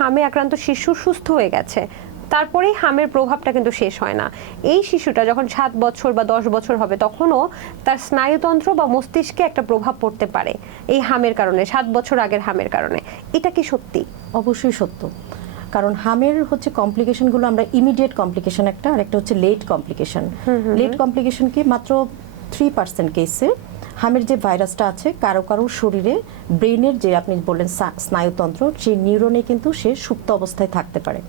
হামে আক্রান্ত শিশু সুস্থ হয়ে গেছে, তারপরেই হামের প্রভাবটা কিন্তু শেষ হয় না। এই শিশুটা যখন 7 বছর বা 10 বছর হবে তখনও তার স্নায়ুতন্ত্র বা মস্তিষ্কে একটা প্রভাব পড়তে পারে এই হামের কারণে, 7 বছর আগের হামের কারণে। এটা কি সত্যি? অবশ্যই সত্য। কারণ হামের হচ্ছে কমপ্লিকেশনগুলো আমরা ইমিডিয়েট কমপ্লিকেশন একটা, আর একটা হচ্ছে লেট কমপ্লিকেশন। লেট কমপ্লিকেশন কি মাত্র 3% কেসে হামের যে ভাইরাসটা আছে কারো কারো শরীরে ব্রেনের যে আপনি বললেন স্নায়ুতন্ত্র, সেই নিউরনে কিন্তু সে সুপ্ত অবস্থায় থাকতে পারে।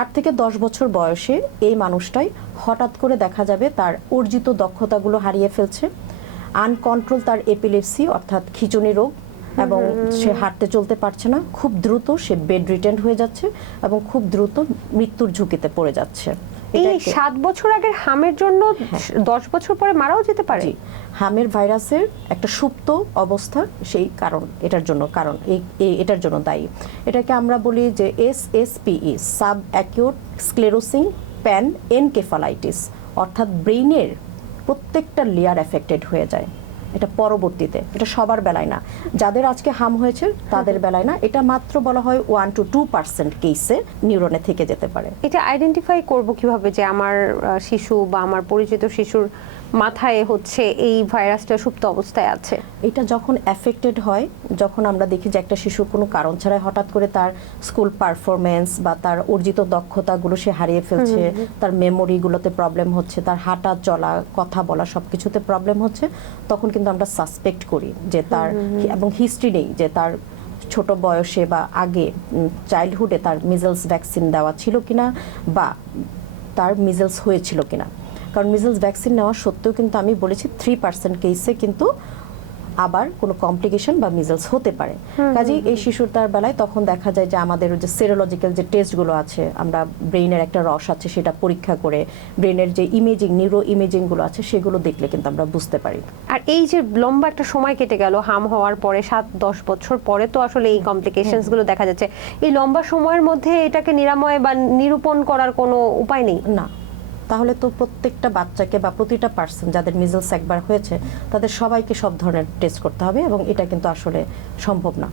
8 থেকে 10 বছর বয়সে এই মানুষটাই হঠাৎ করে দেখা যাবে তার অর্জিত দক্ষতাগুলো হারিয়ে ফেলছে, আনকন্ট্রোল তার এপিলেপসি অর্থাৎ খিঁচুনি রোগ, এবং সে হাঁটতে চলতে পারছে না, খুব দ্রুত সে বেড রিটেন্ড হয়ে যাচ্ছে এবং খুব দ্রুত মৃত্যুর ঝুঁকিতে পড়ে যাচ্ছে। এই 7 বছর আগের হামের জন্য 10 বছর পরে মারাও যেতে পারে। হামের ভাইরাসের একটা সুপ্ত অবস্থা, সেই কারণ এটার জন্য, কারণ এটার জন্য দায়ী। এটাকে আমরা বলি যে SSPE, sub acute sclerosing pan encephalitis, অর্থাৎ ব্রেইনের প্রত্যেকটা লেয়ার এফেক্টেড হয়ে যায়। এটা পরবর্তীতে, এটা সবার বেলায় না, যাদের আজকে হাম হয়েছে তাদের বেলায় না, এটা মাত্র বলা হয় 1 to 2% কেসে নিউরনে থেকে যেতে পারে। এটা আইডেন্টিফাই করব কিভাবে যে আমার শিশু বা আমার পরিচিত শিশুর মাথায় হচ্ছে এই ভাইরাসটা সুপ্ত অবস্থায় আছে? এটা যখন এফেক্টেড হয়, যখন আমরা দেখি যে একটা শিশু কোনো কারণ ছাড়াই হঠাৎ করে তার স্কুল পারফরমেন্স বা তার অর্জিত দক্ষতাগুলো সে হারিয়ে ফেলছে, তার মেমোরিগুলোতে প্রবলেম হচ্ছে, তার হাঁটা চলা কথা বলা সব কিছুতে প্রবলেম হচ্ছে, তখন কিন্তু আমরা সাসপেক্ট করি যে তার, এবং হিস্ট্রি নেই যে তার ছোট বয়সে বা আগে চাইল্ডহুডে তার মিজলস ভ্যাকসিন দেওয়া ছিল কিনা বা তার মিজলস হয়েছিল কিনা। কারণ মিজলস ভ্যাকসিন নেওয়া সত্ত্বেও কিন্তু আমি বলেছি 3% কেসে কিন্তু আবার কোনো কমপ্লিকেশন বা মিজলস হতে পারে। কাজেই এই শিশুটার বেলায় তখন দেখা যায় যে আমাদের যে সেরোলজিক্যাল যে টেস্টগুলো আছে, আমরা ব্রেইনের একটা রস আছে সেটা পরীক্ষা করে ব্রেইনের যে ইমেজিং, নিউরো ইমেজিংগুলো আছে সেগুলো দেখলে কিন্তু আমরা বুঝতে পারি। আর এই যে লম্বা একটা সময় কেটে গেল হাম হওয়ার পরে, 7-10 বছর পরে তো আসলে এই কমপ্লিকেশনস গুলো দেখা যাচ্ছে, এই লম্বা সময়ের মধ্যে এটাকে নিরাময় বা নিরূপণ করার কোনো উপায় নেই? না, তাহলে তো প্রত্যেকটা বাচ্চাকে বা প্রতিটা পার্সন যাদের মিজলস একবার হয়েছে তাদের সবাইকে সব ধরনের টেস্ট করতে হবে, এবং এটা কিন্তু আসলে সম্ভব না।